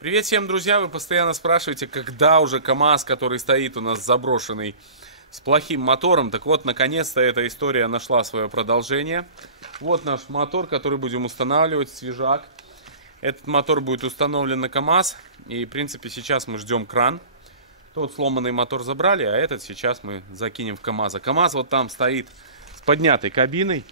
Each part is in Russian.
Привет всем, друзья! Вы постоянно спрашиваете, когда уже КамАЗ, который стоит у нас заброшенный, с плохим мотором. Так вот, наконец-то эта история нашла свое продолжение. Вот наш мотор, который будем устанавливать, свежак. Этот мотор будет установлен на КамАЗ. И, в принципе, сейчас мы ждем кран. Тот сломанный мотор забрали, а этот сейчас мы закинем в КамАЗа. КамАЗ вот там стоит с поднятой кабиной.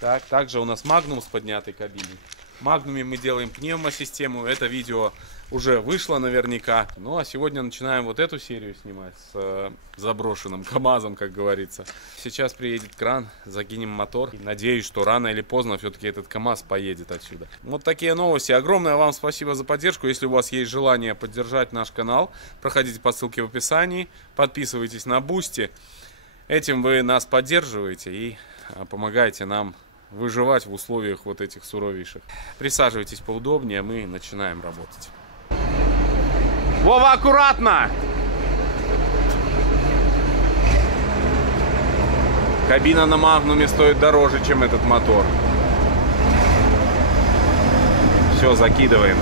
Так, также у нас Магнум с поднятой кабиной. В Магнуме мы делаем пневмосистему. Это видео уже вышло наверняка. Ну а сегодня начинаем вот эту серию снимать с заброшенным КамАЗом, как говорится. Сейчас приедет кран, закинем мотор. И надеюсь, что рано или поздно все-таки этот КамАЗ поедет отсюда. Вот такие новости. Огромное вам спасибо за поддержку. Если у вас есть желание поддержать наш канал, проходите по ссылке в описании. Подписывайтесь на Boosty. Этим вы нас поддерживаете и помогаете нам выживать в условиях вот этих суровейших. Присаживайтесь поудобнее, мы начинаем работать. Вова, аккуратно! Кабина на Магнуме стоит дороже, чем этот мотор. Все, закидываем.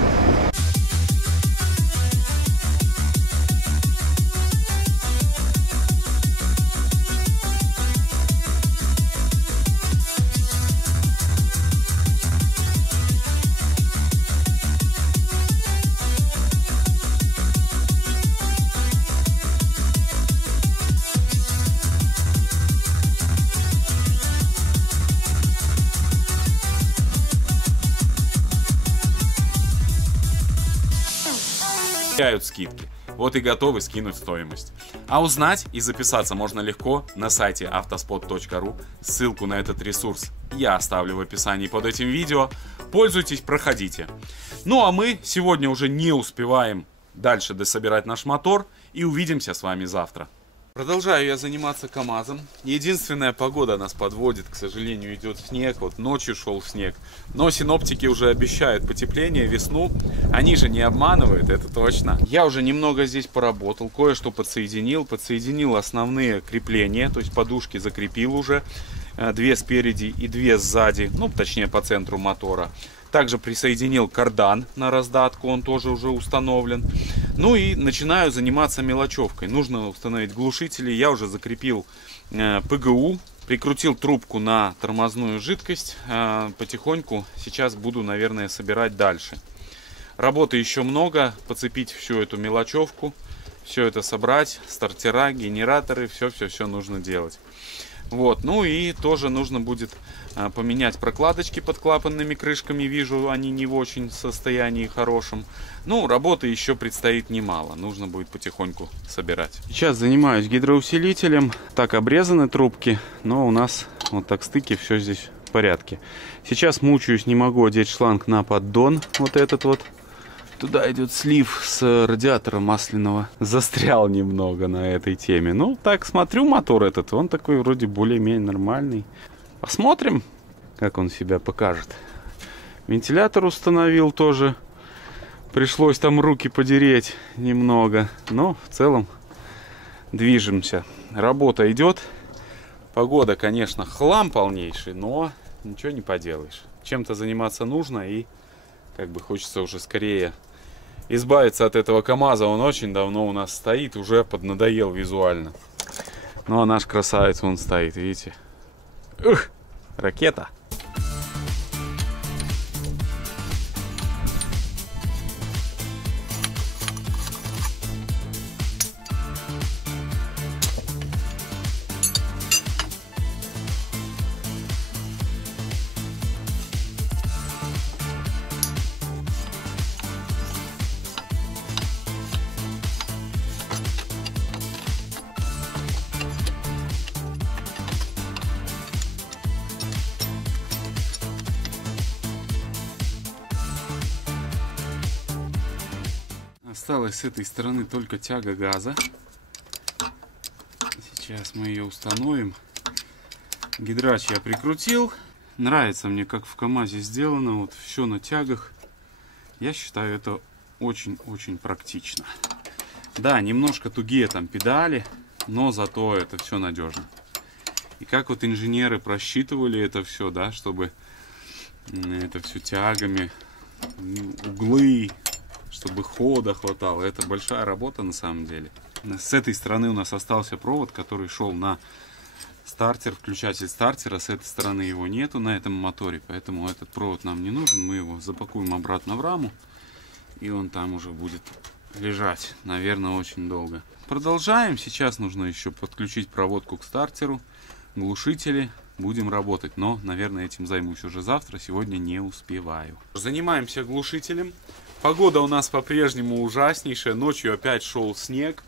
Скидки. Вот и готовы скинуть стоимость. А узнать и записаться можно легко на сайте autospot.ru. Ссылку на этот ресурс я оставлю в описании под этим видео. Пользуйтесь, проходите. Ну а мы сегодня уже не успеваем дальше дособирать наш мотор и увидимся с вами завтра. Продолжаю я заниматься КамАЗом. Единственная погода нас подводит, к сожалению, идет снег. Вот ночью шел снег. Но синоптики уже обещают потепление, весну. Они же не обманывают, это точно. Я уже немного здесь поработал, кое-что подсоединил. Подсоединил основные крепления, то есть подушки закрепил уже. 2 спереди и 2 сзади, ну точнее по центру мотора. Также присоединил кардан на раздатку, он тоже уже установлен. Ну и начинаю заниматься мелочевкой. Нужно установить глушители. Я уже закрепил ПГУ, прикрутил трубку на тормозную жидкость. Потихоньку сейчас буду, наверное, собирать дальше. Работы еще много. Подцепить всю эту мелочевку, все это собрать, стартера, генераторы, все нужно делать. Вот, ну и тоже нужно будет поменять прокладочки под клапанными крышками. Вижу, они не в очень состоянии хорошем. Ну, работы еще предстоит немало. Нужно будет потихоньку собирать. Сейчас занимаюсь гидроусилителем. Так обрезаны трубки, но у нас вот так стыки, все здесь в порядке. Сейчас мучаюсь, не могу одеть шланг на поддон. Вот этот вот. Туда идет слив с радиатора масляного. Застрял немного на этой теме. Ну, так смотрю, мотор этот, он такой вроде более-менее нормальный. Посмотрим, как он себя покажет. Вентилятор установил тоже. Пришлось там руки подереть немного. Но в целом движемся. Работа идет. Погода, конечно, хлам полнейший, но ничего не поделаешь. Чем-то заниматься нужно, и как бы хочется уже скорее избавиться от этого КамАЗа. Он очень давно у нас стоит, уже поднадоел визуально. Ну а наш красавец, он стоит, видите? Ух, ракета! Осталась с этой стороны только тяга газа. Сейчас мы ее установим. Гидрач я прикрутил. Нравится мне, как в КамАЗе сделано. Вот все на тягах. Я считаю, это очень-очень практично. Да, немножко тугие там педали, но зато это все надежно. И как вот инженеры просчитывали это все, да, чтобы это все тягами, углы, чтобы хода хватало. Это большая работа на самом деле. С этой стороны у нас остался провод, который шел на стартер, включатель стартера. С этой стороны его нету на этом моторе, поэтому этот провод нам не нужен. Мы его запакуем обратно в раму, и он там уже будет лежать, наверное, очень долго. Продолжаем. Сейчас нужно еще подключить проводку к стартеру, глушители. Будем работать, но, наверное, этим займусь уже завтра. Сегодня не успеваю. Занимаемся глушителем. Погода у нас по-прежнему ужаснейшая. Ночью опять шел снег.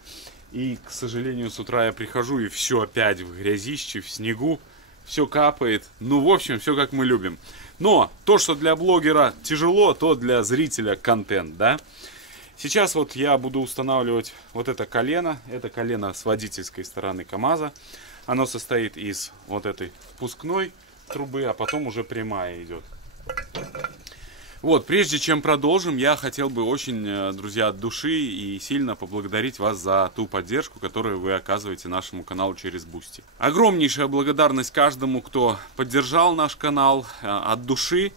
И, к сожалению, с утра я прихожу, и все опять в грязище, в снегу. Все капает. Ну, в общем, все как мы любим. Но то, что для блогера тяжело, то для зрителя контент, да? Сейчас вот я буду устанавливать вот это колено. Это колено с водительской стороны КамАЗа. Оно состоит из вот этой впускной трубы, а потом уже прямая идет. Вот, прежде чем продолжим, я хотел бы очень, друзья, от души и сильно поблагодарить вас за ту поддержку, которую вы оказываете нашему каналу через Boosty. Огромнейшая благодарность каждому, кто поддержал наш канал от души.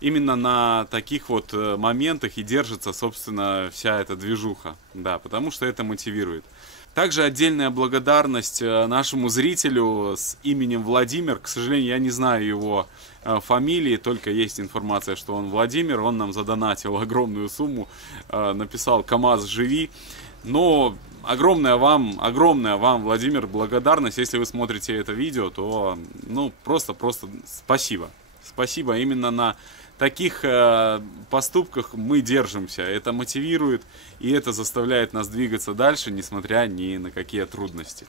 Именно на таких вот моментах и держится, собственно, вся эта движуха. Да, потому что это мотивирует. Также отдельная благодарность нашему зрителю с именем Владимир. К сожалению, я не знаю его фамилии, только есть информация, что он Владимир. Он нам задонатил огромную сумму, написал «КамАЗ, живи». Но огромная вам, Владимир, благодарность. Если вы смотрите это видео, то ну, просто спасибо. Спасибо. Именно на таких поступках мы держимся. Это мотивирует и это заставляет нас двигаться дальше, несмотря ни на какие трудности.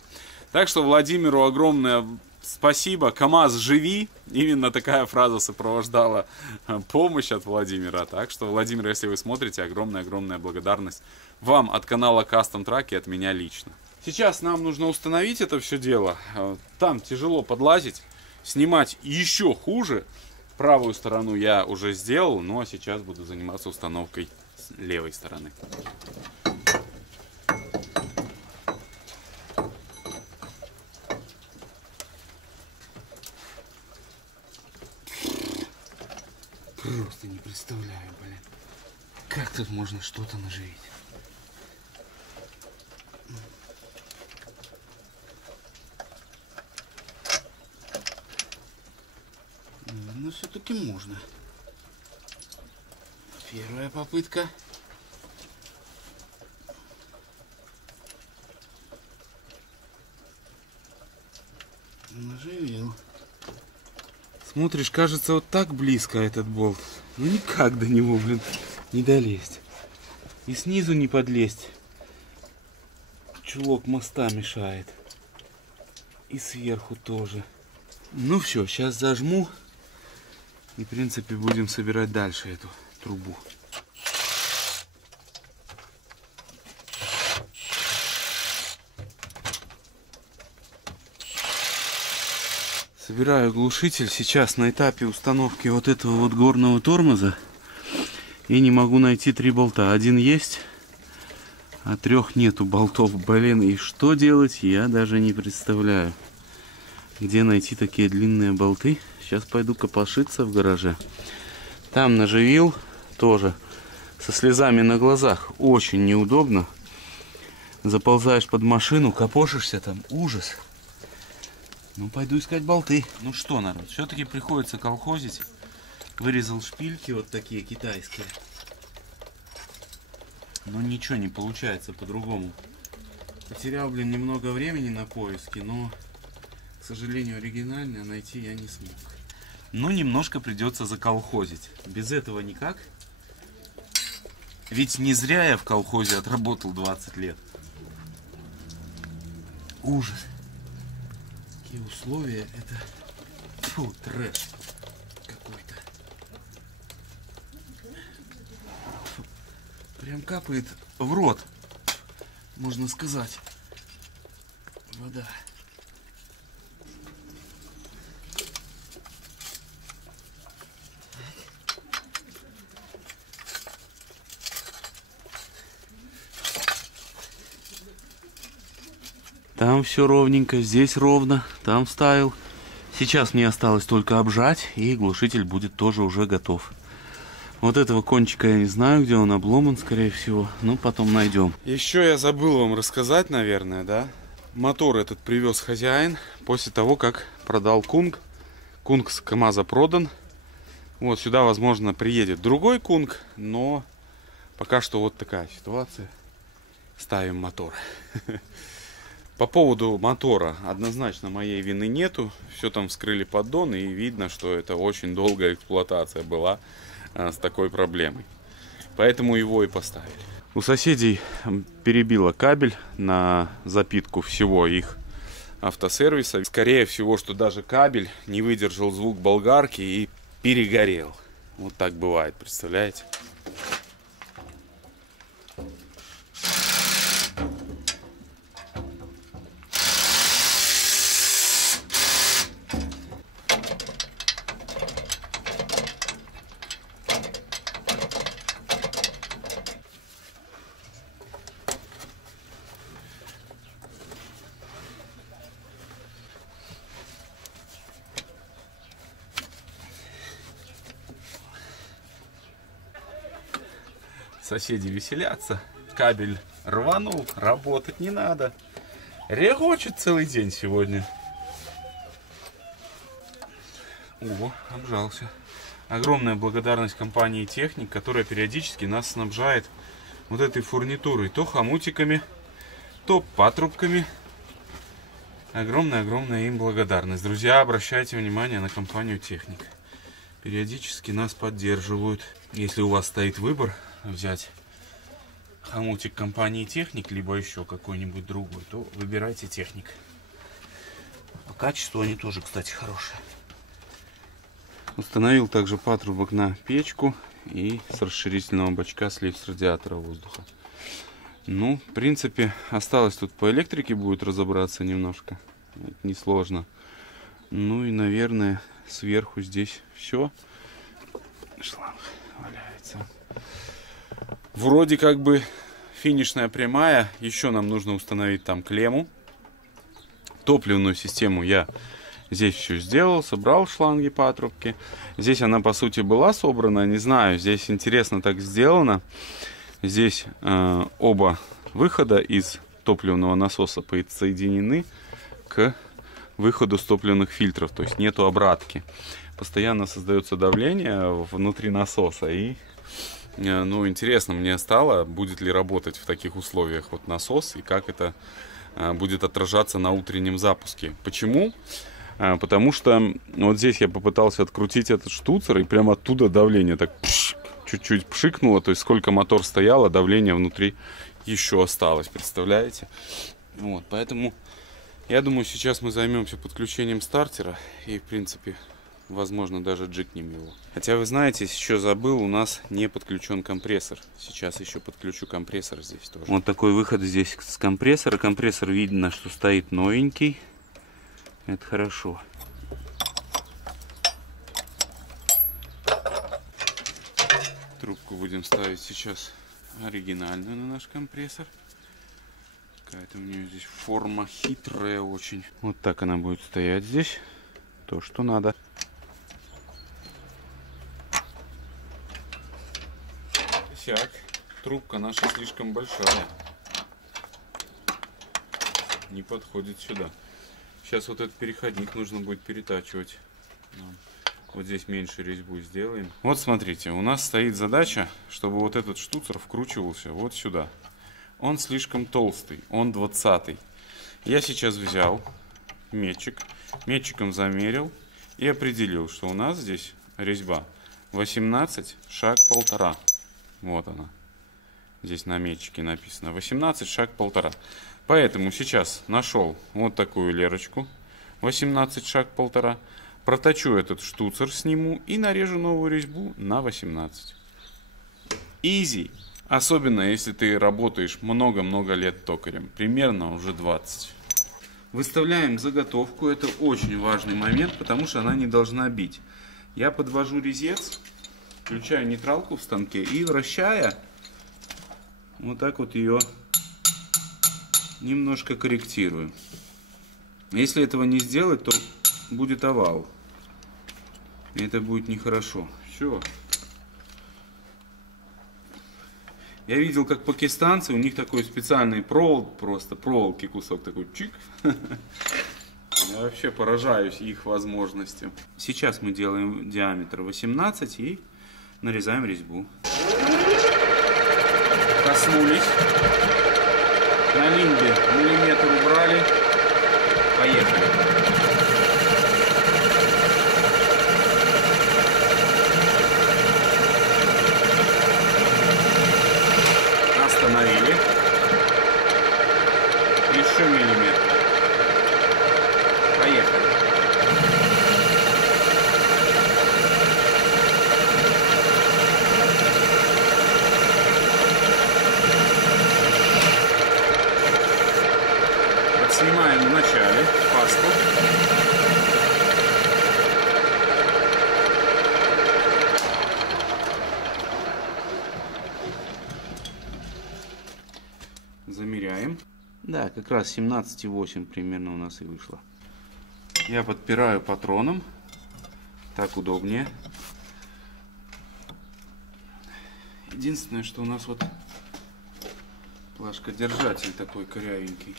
Так что Владимиру огромное спасибо. КамАЗ, живи. Именно такая фраза сопровождала помощь от Владимира. Так что, Владимир, если вы смотрите, огромная благодарность вам от канала Custom Truck и от меня лично. Сейчас нам нужно установить это все дело. Там тяжело подлазить. Снимать еще хуже. Правую сторону я уже сделал, ну а сейчас буду заниматься установкой с левой стороны. Просто не представляю, блин, как тут можно что-то наживить. Но все-таки можно. Первая попытка. Наживил. Смотришь, кажется, вот так близко этот болт. Ну никак до него, блин, не долезть. И снизу не подлезть. Чулок моста мешает. И сверху тоже. Ну все, сейчас зажму. И, в принципе, будем собирать дальше эту трубу. Собираю глушитель. Сейчас на этапе установки вот этого вот горного тормоза. И не могу найти 3 болта. Один есть, а 3 нету болтов. Блин, и что делать, я даже не представляю. Где найти такие длинные болты? Сейчас пойду копошиться в гараже. Там наживил тоже со слезами на глазах. Очень неудобно. Заползаешь под машину, копошишься там. Ужас. Ну, пойду искать болты. Ну что, народ, все-таки приходится колхозить. Вырезал шпильки вот такие китайские. Но ничего не получается по-другому. Потерял, блин, немного времени на поиски, но, к сожалению, оригинальное найти я не смог. Ну, немножко придется заколхозить. Без этого никак. Ведь не зря я в колхозе отработал 20 лет. Ужас. Какие условия, это... Фу, трэш какой-то. Прям капает в рот, можно сказать. Вода. Там все ровненько, здесь ровно, там вставил. Сейчас мне осталось только обжать, и глушитель будет тоже уже готов. Вот этого кончика я не знаю, где он обломан, скорее всего. Но потом найдем. Еще я забыл вам рассказать, наверное, да? Мотор этот привез хозяин после того, как продал Кунг. Кунг с КамАЗа продан. Вот сюда, возможно, приедет другой Кунг, но пока что вот такая ситуация. Ставим мотор. По поводу мотора однозначно моей вины нету. Все там вскрыли поддон, и видно, что это очень долгая эксплуатация была с такой проблемой. Поэтому его и поставили. У соседей перебило кабель на запитку всего их автосервиса. Скорее всего, что даже кабель не выдержал звук болгарки и перегорел. Вот так бывает, представляете? Соседи веселятся. Кабель рванул, работать не надо. Регочет целый день сегодня. О, обжался. Огромная благодарность компании Техник, которая периодически нас снабжает вот этой фурнитурой. То хомутиками, то патрубками. Огромная им благодарность. Друзья, обращайте внимание на компанию Техник. Периодически нас поддерживают. Если у вас стоит выбор взять хомутик компании Техник, либо еще какой-нибудь другой, то выбирайте Техник. По качеству они тоже, кстати, хорошие. Установил также патрубок на печку и с расширительного бачка слив с радиатора воздуха. Ну, в принципе, осталось тут по электрике будет разобраться немножко. Это несложно. Ну и, наверное, сверху здесь все. Шланг валяется. Вроде как бы финишная прямая. Еще нам нужно установить там клемму. Топливную систему я здесь все сделал. Собрал шланги, патрубки. Здесь она по сути была собрана. Не знаю, здесь интересно так сделано. Здесь оба выхода из топливного насоса подсоединены к выходу с топливных фильтров. То есть нету обратки. Постоянно создается давление внутри насоса. И ну, интересно мне стало, будет ли работать в таких условиях вот насос и как это будет отражаться на утреннем запуске. Почему? Потому что вот здесь я попытался открутить этот штуцер, и прямо оттуда давление так чуть-чуть пшикнуло. То есть сколько мотор стоял, а давление внутри еще осталось. Представляете? Вот, поэтому я думаю, сейчас мы займемся подключением стартера и, в принципе, возможно, даже джикнем его. Хотя, вы знаете, еще забыл, у нас не подключен компрессор. Сейчас еще подключу компрессор здесь тоже. Вот такой выход здесь с компрессора. Компрессор видно, что стоит новенький. Это хорошо. Трубку будем ставить сейчас оригинальную на наш компрессор. Какая-то у нее здесь форма хитрая очень. Вот так она будет стоять здесь. То, что надо. Так, трубка наша слишком большая. Не подходит сюда. Сейчас вот этот переходник нужно будет перетачивать. Вот здесь меньше резьбу сделаем. Вот смотрите, у нас стоит задача, чтобы вот этот штуцер вкручивался вот сюда. Он слишком толстый, он 20-й. Я сейчас взял метчик, метчиком замерил и определил, что у нас здесь резьба 18, шаг 1,5. Вот она. Здесь на метчике написано 18, шаг 1,5. Поэтому сейчас нашел вот такую лерочку. 18, шаг 1,5. Проточу этот штуцер, сниму и нарежу новую резьбу на 18. Изи. Особенно если ты работаешь много-много лет токарем. Примерно уже 20. Выставляем заготовку. Это очень важный момент, потому что она не должна бить. Я подвожу резец. Включаю нейтралку в станке и, вращая, вот так вот ее немножко корректирую. Если этого не сделать, то будет овал. И это будет нехорошо. Все. Я видел, как пакистанцы, у них такой специальный провод, просто проволоки кусок такой, чик. Я вообще поражаюсь их возможностью. Сейчас мы делаем диаметр 18 и нарезаем резьбу. Коснулись. На линбе миллиметр убрали. Поехали. Остановили. Еще миллиметр. Поехали. Отснимаем в начале пасту. Замеряем. Да, как раз 17,8 примерно у нас и вышло. Я подпираю патроном. Так удобнее. Единственное, что у нас вот плашкодержатель такой корявенький.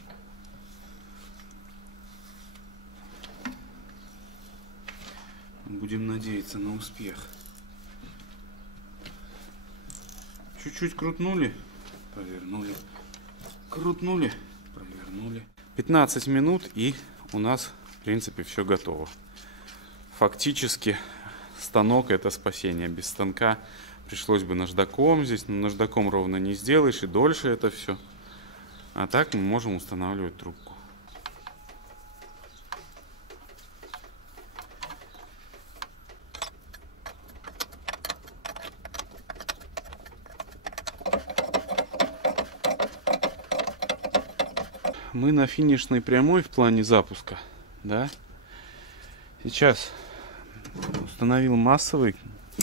Будем надеяться на успех. Чуть-чуть крутнули, повернули. Крутнули, провернули. 15 минут и у нас, в принципе, все готово. Фактически станок — это спасение. Без станка пришлось бы наждаком здесь, но наждаком ровно не сделаешь и дольше это все. А так мы можем устанавливать трубку. Мы на финишной прямой в плане запуска, да. Сейчас установил массовый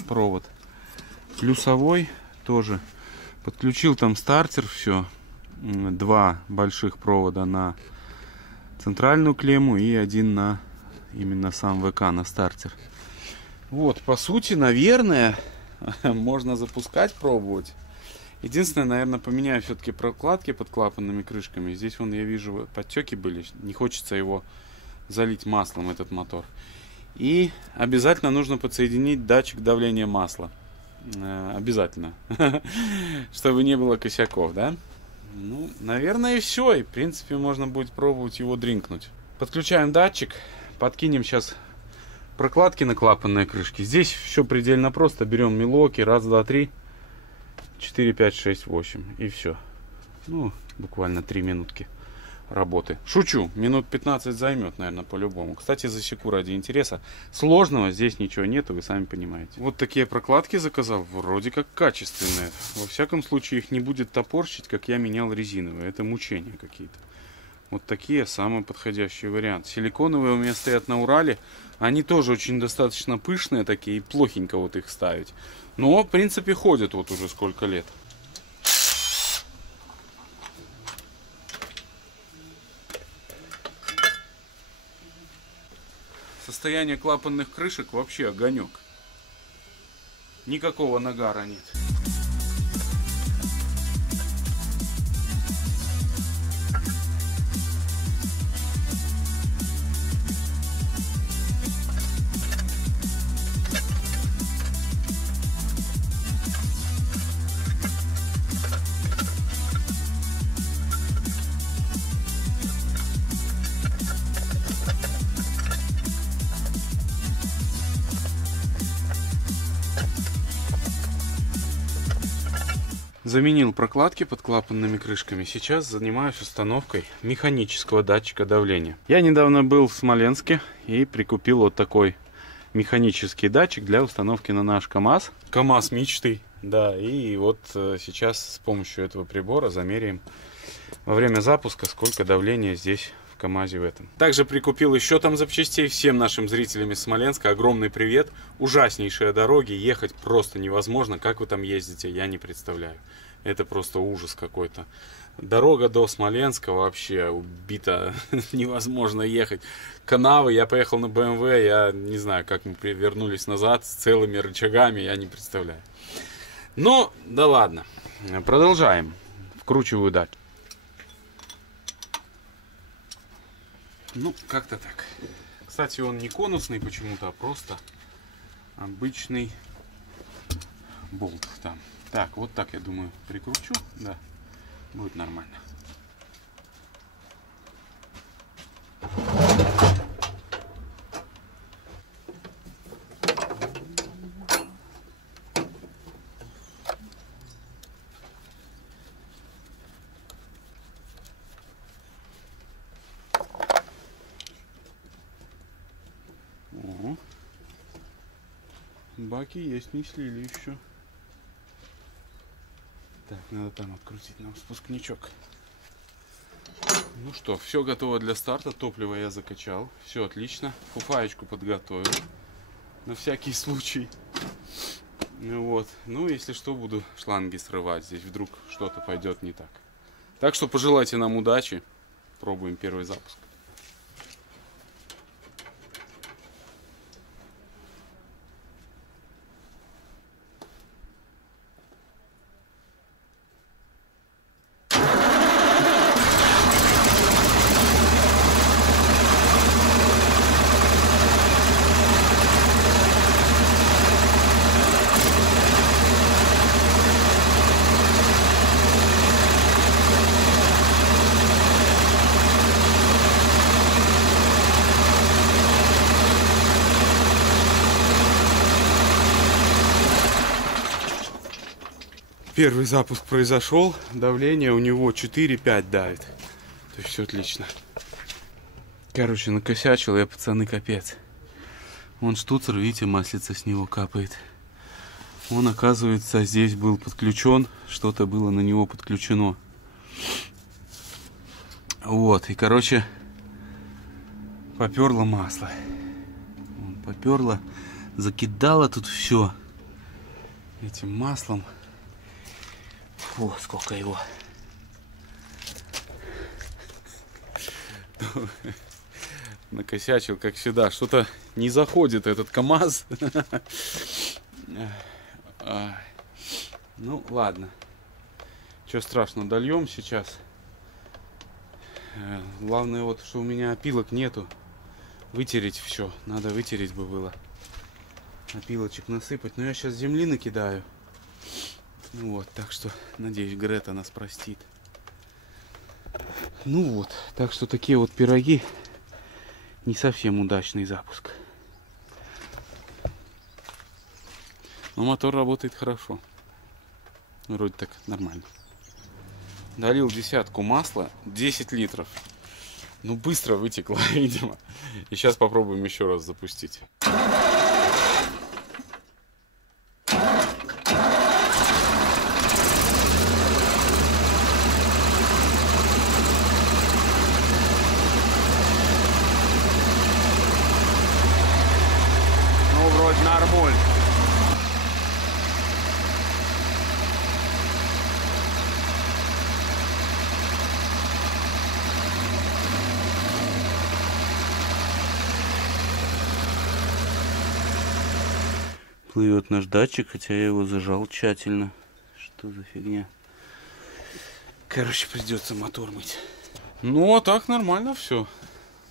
провод, плюсовой тоже. Подключил там стартер, все. Два больших провода на центральную клемму и один на именно сам ВК, на стартер. Вот, по сути, наверное, можно запускать, пробовать. Единственное, наверное, поменяю все-таки прокладки под клапанными крышками. Здесь вон я вижу подтеки были. Не хочется его залить маслом, этот мотор. И обязательно нужно подсоединить датчик давления масла. Обязательно. Чтобы не было косяков, да? Ну, наверное, и все. И, в принципе, можно будет пробовать его дринкнуть. Подключаем датчик. Подкинем сейчас прокладки на клапанные крышки. Здесь все предельно просто. Берем милоки. Раз, два, три. 4, 5, 6, 8 и все. Ну, буквально 3 минутки работы. Шучу, минут 15 займет, наверное, по-любому. Кстати, засеку ради интереса. Сложного здесь ничего нету, вы сами понимаете. Вот такие прокладки заказал, вроде как качественные. Во всяком случае, их не будет топорщить, как я менял резиновые. Это мучения какие-то. Вот такие самый подходящий вариант. Силиконовые у меня стоят на Урале. Они тоже очень достаточно пышные такие, и плохенько вот их ставить. Но, в принципе, ходят вот уже сколько лет. Состояние клапанных крышек вообще огонек. Никакого нагара нет. Заменил прокладки под клапанными крышками. Сейчас занимаюсь установкой механического датчика давления. Я недавно был в Смоленске и прикупил вот такой механический датчик для установки на наш КАМАЗ. КАМАЗ мечты. Да, и вот сейчас с помощью этого прибора замеряем во время запуска, сколько давления здесь в КАМАЗе в этом. Также прикупил еще там запчастей. Всем нашим зрителям из Смоленска огромный привет. Ужаснейшие дороги, ехать просто невозможно. Как вы там ездите, я не представляю. Это просто ужас какой-то. Дорога до Смоленска вообще убита, невозможно ехать. Канавы, я поехал на BMW, я не знаю, как мы вернулись назад с целыми рычагами, я не представляю. Но, да ладно. Продолжаем. Вкручиваю дальше. Ну, как-то так. Кстати, он не конусный почему-то, а просто обычный болт там. Так, вот так, я думаю, прикручу. Да, будет нормально. О, баки есть, не слили еще. Так, надо там открутить нам спускничок. Ну что, все готово для старта. Топливо я закачал. Все отлично. Фуфаечку подготовил. На всякий случай. Вот. Ну, если что, буду шланги срывать. Здесь вдруг что-то пойдет не так. Так что пожелайте нам удачи. Пробуем первый запуск. Первый запуск произошел, давление у него 4-5 давит. То есть все отлично. Короче, накосячил я, пацаны, капец. Вон штуцер, видите, маслица с него капает. Он, оказывается, здесь был подключен, что-то было на него подключено. Вот, и, короче, поперло масло. Поперло, закидало тут все этим маслом. Фу, сколько его. Накосячил, как всегда. Что-то не заходит этот КамАЗ. Ну, ладно. Чего страшного, дольем сейчас. Главное, вот, что у меня опилок нету. Вытереть все. Надо вытереть бы было. Опилочек насыпать. Но я сейчас земли накидаю. Вот, так что, надеюсь, Грета нас простит. Ну вот, так что такие вот пироги. Не совсем удачный запуск. Но мотор работает хорошо. Вроде так нормально. Долил десятку масла, 10 литров. Ну, быстро вытекло, видимо. И сейчас попробуем еще раз запустить. Нормуль. Плывет наш датчик, хотя я его зажал тщательно. Что за фигня? Короче, придется мотор мыть. Ну, а так нормально все.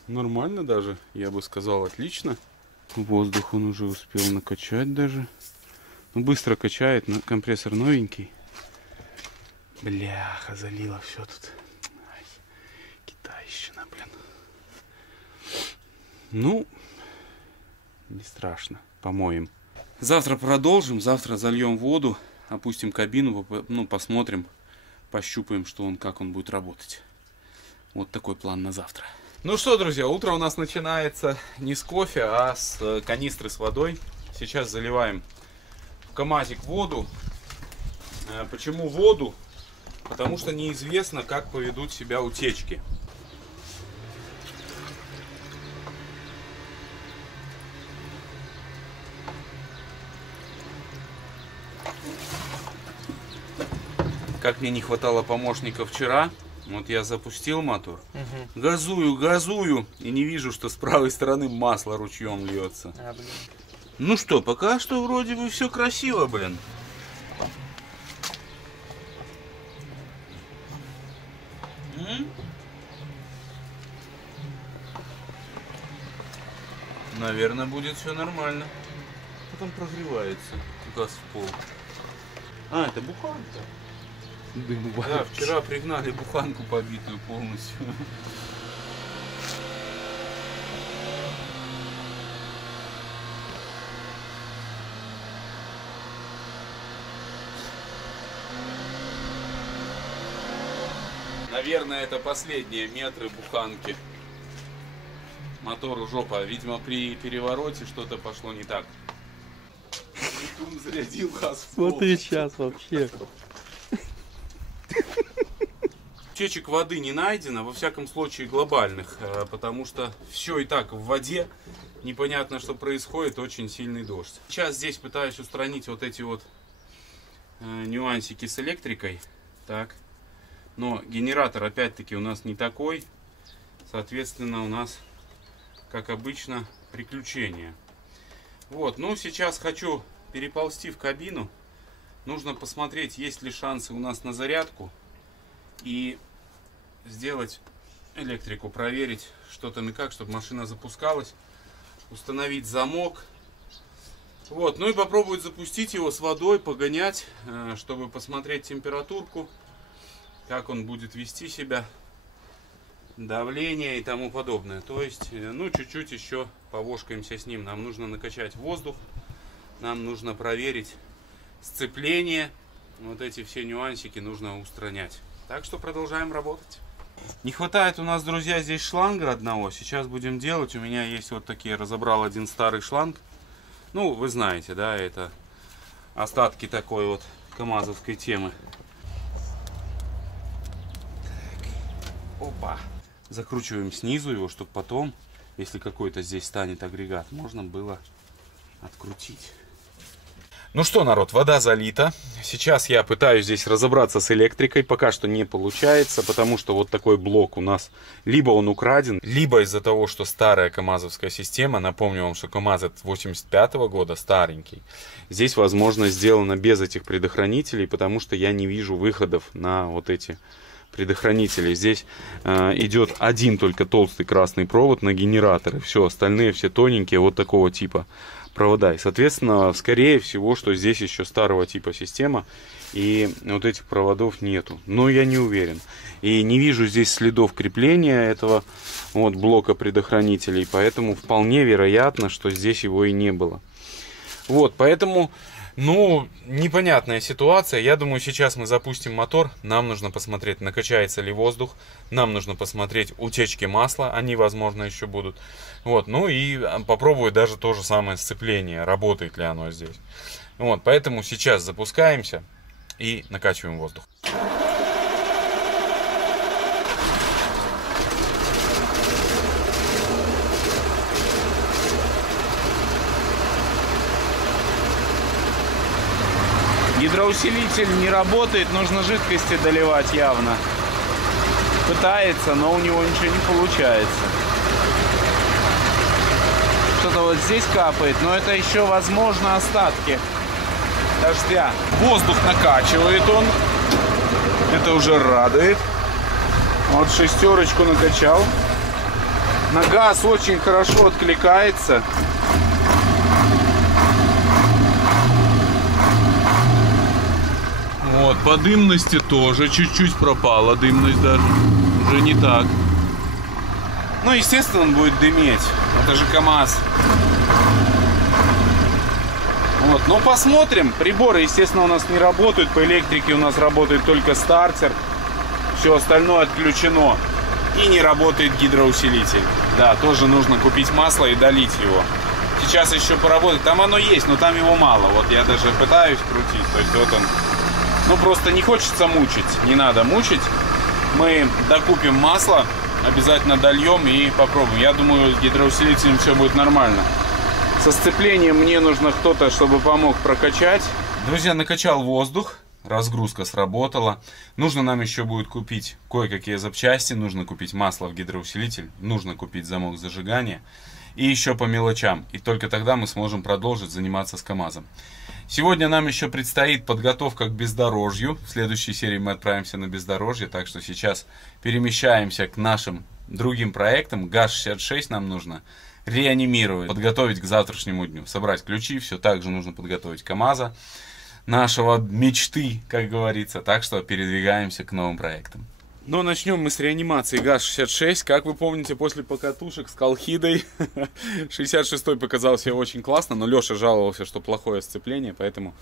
Нормально даже, я бы сказал, отлично. Воздух он уже успел накачать даже. Ну, быстро качает, но компрессор новенький. Бляха, залило все тут. Ай, китайщина, блин. Ну, не страшно, помоем. Завтра продолжим, завтра зальем воду, опустим кабину, ну, посмотрим, пощупаем, что он, как он будет работать. Вот такой план на завтра. Ну что, друзья, утро у нас начинается не с кофе, а с канистры с водой. Сейчас заливаем в КамАЗик воду. Почему воду? Потому что неизвестно, как поведут себя утечки. Как мне не хватало помощника вчера. Вот я запустил мотор, газую, и не вижу, что с правой стороны масло ручьем льется. Ну что, пока что вроде бы все красиво, блин. Наверное, будет все нормально. Потом прогревается газ в пол. А, это буханка. Да, вчера пригнали буханку побитую полностью. Наверное, это последние метры буханки. Мотору жопа. Видимо, при перевороте что-то пошло не так. Зарядил газ в пол. Смотри сейчас вообще. Утечек воды не найдено, во всяком случае глобальных, потому что все и так в воде. Непонятно, что происходит, очень сильный дождь. Сейчас здесь пытаюсь устранить вот эти вот нюансики с электрикой. Так. Но генератор опять-таки у нас не такой. Соответственно, у нас, как обычно, приключения. Вот, ну сейчас хочу переползти в кабину. Нужно посмотреть, есть ли шансы у нас на зарядку. И сделать электрику, проверить, что там и как, чтобы машина запускалась. Установить замок. Вот, ну и попробовать запустить его с водой, погонять, чтобы посмотреть температурку, как он будет вести себя, давление и тому подобное. То есть, ну, чуть-чуть еще повошкаемся с ним. Нам нужно накачать воздух, нам нужно проверить сцепление. Вот эти все нюансики нужно устранять. Так что продолжаем работать. Не хватает у нас, друзья, здесь шланга одного. Сейчас будем делать. У меня есть вот такие, разобрал один старый шланг. Ну, вы знаете, да, это остатки такой вот камазовской темы. Опа. Закручиваем снизу его, чтобы потом, если какой-то здесь станет агрегат, можно было открутить. Ну что, народ, вода залита. Сейчас я пытаюсь здесь разобраться с электрикой. Пока что не получается, потому что вот такой блок у нас либо он украден, либо из-за того, что старая камазовская система. Напомню вам, что КамАЗ от 85-го года, старенький. Здесь, возможно, сделано без этих предохранителей, потому что я не вижу выходов на вот эти предохранители. Здесь идет один только толстый красный провод на генераторы. Все, остальные все тоненькие, вот такого типа провода. И, соответственно, скорее всего, что здесь еще старого типа система, и вот этих проводов нету. Но я не уверен. И не вижу здесь следов крепления этого вот блока предохранителей, поэтому вполне вероятно, что здесь его и не было. Вот, поэтому, ну, непонятная ситуация. Я думаю, сейчас мы запустим мотор. Нам нужно посмотреть, накачается ли воздух. Нам нужно посмотреть утечки масла. Они, возможно, еще будут. Вот, ну и попробую даже то же самое сцепление. Работает ли оно здесь. Вот, поэтому сейчас запускаемся и накачиваем воздух. Гидроусилитель не работает, нужно жидкости доливать явно. Пытается, но у него ничего не получается. Что-то вот здесь капает, но это еще, возможно, остатки дождя. Воздух накачивает он. Это уже радует. Вот шестерочку накачал. На газ очень хорошо откликается. Вот, по дымности тоже чуть-чуть пропала, дымность даже уже не так. Ну, естественно, он будет дыметь, это же КамАЗ. Вот, но посмотрим. Приборы, естественно, у нас не работают, по электрике у нас работает только стартер. Все остальное отключено. И не работает гидроусилитель. Да, тоже нужно купить масло и долить его. Сейчас еще поработать, там оно есть, но там его мало. Вот я даже пытаюсь крутить, то есть вот он. Ну, просто не хочется мучить, не надо мучить. Мы докупим масло, обязательно дольем и попробуем. Я думаю, с гидроусилителем все будет нормально. Со сцеплением мне нужно кто-то, чтобы помог прокачать. Друзья, накачал воздух, разгрузка сработала. Нужно нам еще будет купить кое-какие запчасти. Нужно купить масло в гидроусилитель, нужно купить замок зажигания. и еще по мелочам. И только тогда мы сможем продолжить заниматься с КамАЗом. Сегодня нам еще предстоит подготовка к бездорожью. В следующей серии мы отправимся на бездорожье, так что сейчас перемещаемся к нашим другим проектам. ГАЗ-66 нам нужно реанимировать, подготовить к завтрашнему дню, собрать ключи, все так же нужно подготовить КамАЗа, нашего мечты, как говорится, так что передвигаемся к новым проектам. Но начнем мы с реанимации ГАЗ-66. Как вы помните, после покатушек с Колхидой 66-й показал себя очень классно, но Леша жаловался, что плохое сцепление, поэтому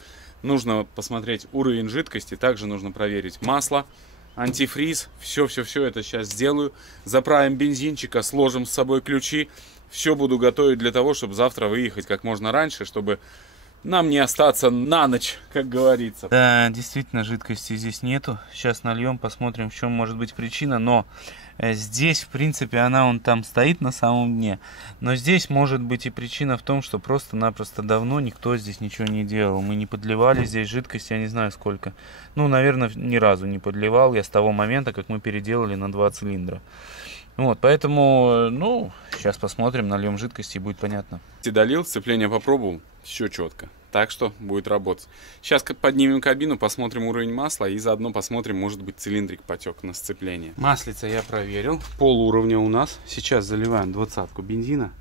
нужно посмотреть уровень жидкости, также нужно проверить масло, антифриз, все это сейчас сделаю. Заправим бензинчика, сложим с собой ключи. Все буду готовить для того, чтобы завтра выехать как можно раньше, чтобы нам не остаться на ночь, как говорится. Да, действительно, жидкости здесь нету. Сейчас нальем, посмотрим, в чем может быть причина. Но здесь, в принципе, она вон там стоит на самом дне. Но здесь может быть и причина в том, что просто-напросто давно никто здесь ничего не делал. Мы не подливали здесь жидкость, я не знаю сколько. Ну, наверное, ни разу не подливал я с того момента, как мы переделали на 2 цилиндра. Вот, поэтому, ну, сейчас посмотрим, нальем жидкости и будет понятно. Долил, сцепление попробовал, все четко. Так что будет работать. Сейчас поднимем кабину, посмотрим уровень масла и заодно посмотрим, может быть, цилиндрик потек на сцепление. Маслица я проверил. Пол уровня у нас. Сейчас заливаем 20-ку бензина.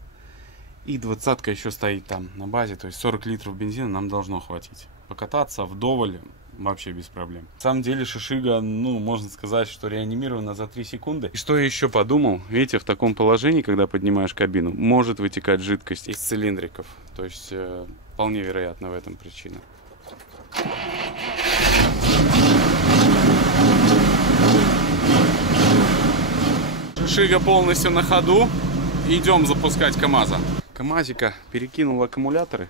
И 20-ка еще стоит там на базе. То есть 40 литров бензина нам должно хватить. Покататься вдоволь вообще без проблем. На самом деле шишига, ну, можно сказать, что реанимирована за 3 секунды. И что я еще подумал, видите, в таком положении, когда поднимаешь кабину, может вытекать жидкость из цилиндриков. То есть вполне вероятно в этом причина. Шишига полностью на ходу. Идем запускать КамАЗа. КамАЗика перекинул аккумуляторы.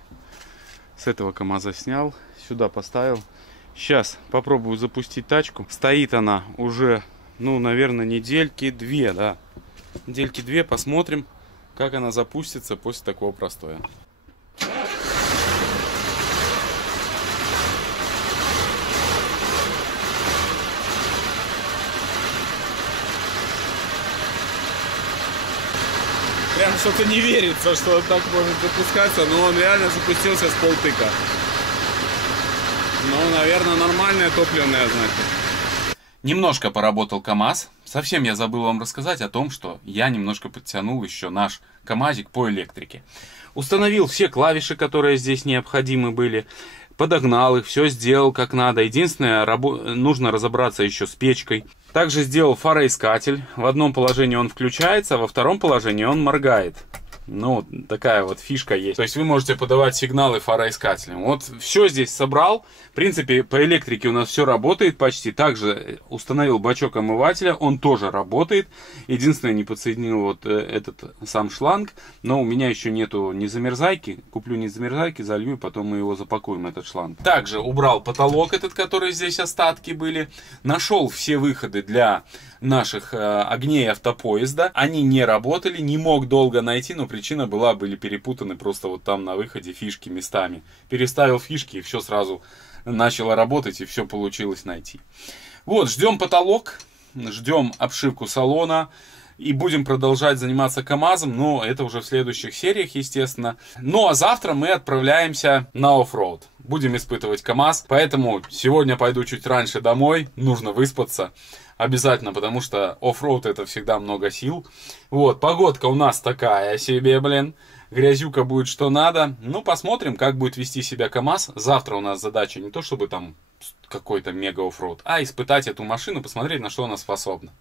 С этого КамАЗа снял, сюда поставил. Сейчас попробую запустить тачку. Стоит она уже, ну, наверное, недельки 2, да. Недельки 2, посмотрим, как она запустится после такого простоя. Прям что-то не верится, что так может запускаться, но он реально запустился с полтыка. Ну, наверное, нормальное топливное, значит. Немножко поработал КамАЗ. Совсем я забыл вам рассказать о том, что я немножко подтянул еще наш КамАЗик по электрике. Установил все клавиши, которые здесь необходимы были. Подогнал их, все сделал как надо. Единственное, нужно разобраться еще с печкой. Также сделал фароискатель. В одном положении он включается, а во втором положении он моргает. Ну, такая вот фишка есть. То есть вы можете подавать сигналы фароискателем. Вот все здесь собрал. В принципе, по электрике у нас все работает почти. Также установил бачок омывателя. Он тоже работает. Единственное, не подсоединил вот этот сам шланг. Но у меня еще нету незамерзайки. Куплю незамерзайки, залью, потом мы его запакуем, этот шланг. Также убрал потолок этот, который здесь остатки были. Нашел все выходы для наших огней автопоезда. Они не работали, не мог долго найти, но причина была, были перепутаны просто вот там на выходе фишки местами. Переставил фишки, и все сразу начало работать, и все получилось найти. Вот, ждем потолок, ждем обшивку салона. И будем продолжать заниматься КамАЗом, но это уже в следующих сериях, естественно. Ну а завтра мы отправляемся на оффроуд. Будем испытывать КамАЗ, поэтому сегодня пойду чуть раньше домой, нужно выспаться. Обязательно, потому что оффроуд это всегда много сил. Вот, погодка у нас такая себе, блин. Грязюка будет что надо. Ну, посмотрим, как будет вести себя КамАЗ. Завтра у нас задача не то, чтобы там какой-то мега оффроуд, а испытать эту машину, посмотреть, на что она способна.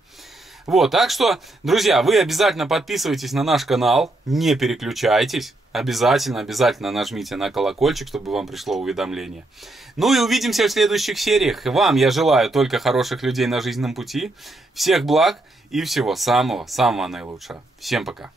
Вот, так что, друзья, вы обязательно подписывайтесь на наш канал, не переключайтесь. Обязательно нажмите на колокольчик, чтобы вам пришло уведомление. Ну и увидимся в следующих сериях. Вам я желаю только хороших людей на жизненном пути. Всех благ и всего самого наилучшего. Всем пока.